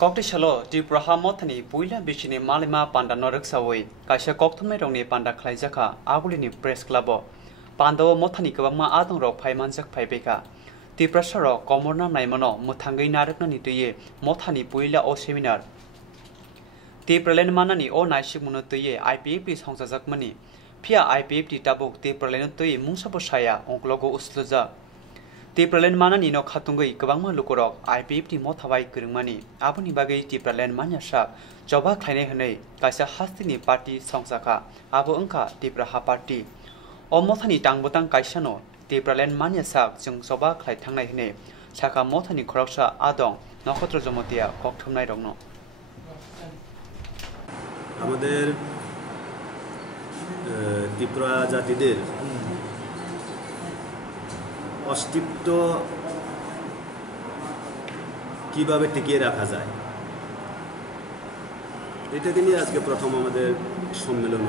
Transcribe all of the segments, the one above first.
Kokti shalo TWIPRA-HA-PARTY puila bishini malima panda norik sawoi kaisa kokthumai rongni panda khlaijaka agulini press club pando mothani kwangma adong rok phaimanjak phaibeka TWIPRA-SHARO komorna naimano muthangai narakna nituye mothani puila o seminar TWIPRA-LAN manani o naisik munutuye IPFT songsajakmani phia IPFT tabuk TWIPRA-LAN tuye mungsabo saya ongklogo usluja TWIPRA-LAN manani no khatungoi kwangma lukorok IPFT mothabai kwrungmani aboni bagai TWIPRA-LAN Manyasak Choba Khwlaina hwnei kaisa hastini party songsaka abo wngkha TWIPRA-HA-PARTY o mothani tangbotang kaisano TWIPRA-LAN Manyasak jung Choba Khwlaithangnai hwnei Saka mothani khoroksa adong নক্ষত্র জমতিয়া ককথমনাই রংন আমাদের ত্রিপুরা জাতিদের অস্তিত্ব কিভাবে টিকিয়ে রাখা যায় এটাকে নিয়ে আজকে প্রথম আমাদের সম্মেলন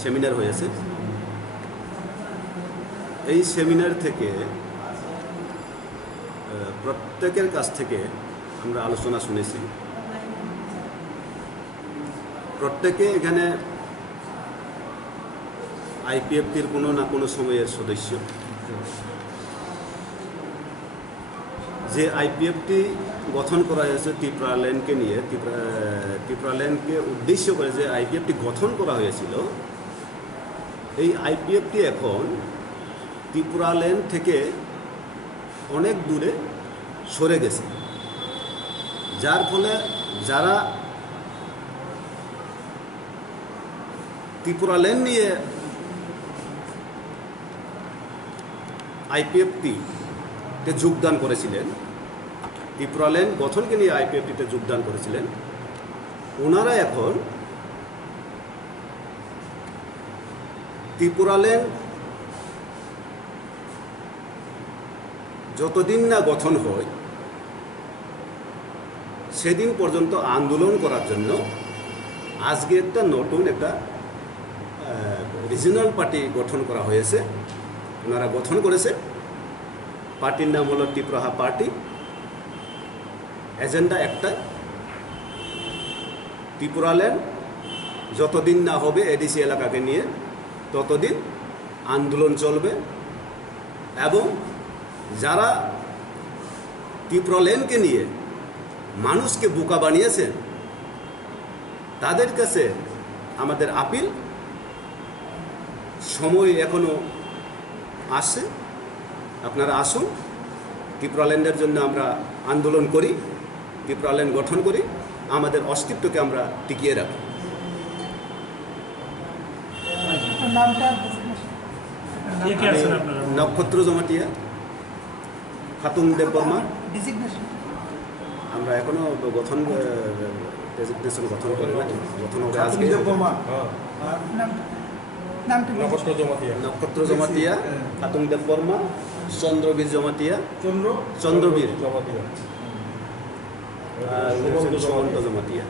সেমিনার হয়েছে এই সেমিনার থেকে প্রত্যেকের কাছ থেকে আমরা আলোচনা শুনেছি প্রত্যেকে এখানে আইপিএফটির কোনো না কোনো সময়ের সদস্য যে আইপিএফটি গঠন করা হয়েছে ত্রিপুরা-ল্যান্ডকে নিয়ে ত্রিপুরা-ল্যান্ডকে উদ্দেশ্য করে যে আইপিএফটি গঠন করা হয়েছিল এই আইপিএফটি এখন ত্রিপুরা-ল্যান্ড থেকে অনেক দূরে সরে গেছে যার ফলে যারা ত্রিপুরা-ল্যান্ড নিয়ে আইপিএফটিতে যোগদান করেছিলেন ত্রিপুরা-ল্যান্ড গঠনকে নিয়ে আইপিএফটিতে যোগদান করেছিলেন ওনারা এখন ত্রিপুরা-ল্যান্ড যতদিন না গঠন হয় সেদিন পর্যন্ত আন্দোলন করার জন্য আজকে একটা নতুন একটা রিজিনাল পার্টি গঠন করা হয়েছে ওনারা গঠন করেছে পার্টির নাম হলো TWIPRA-HA-PARTY এজেন্ডা একটা ত্রিপুরা-ল্যান্ড যতদিন না হবে এডিসি এলাকাকে নিয়ে ততদিন আন্দোলন চলবে এবং যারা ত্রিপুরা-ল্যান্ডকে নিয়ে মানুষকে বোকা বানিয়েছেন তাদের কাছে আমাদের আপিল সময় এখনো আসছে আপনারা আসুন ত্রিপুরা-ল্যান্ডের জন্য আমরা আন্দোলন করি ত্রিপুরা-ল্যান্ড গঠন করি আমাদের অস্তিত্বকে আমরা টিকিয়ে রাখি নক্ষত্র জমাটিয়া খাতুন দেববর্মা আমরা এখনো গঠন ডেজিগনেশন গঠন করি না গঠন হবে আজকে নক্ষত্র জমাতিয়া খাতুন দেববর্মা চন্দ্রবীর জমাতিয়া চন্দ্রবীর জমাতিয়া আর সুমন্ত জমাতিয়া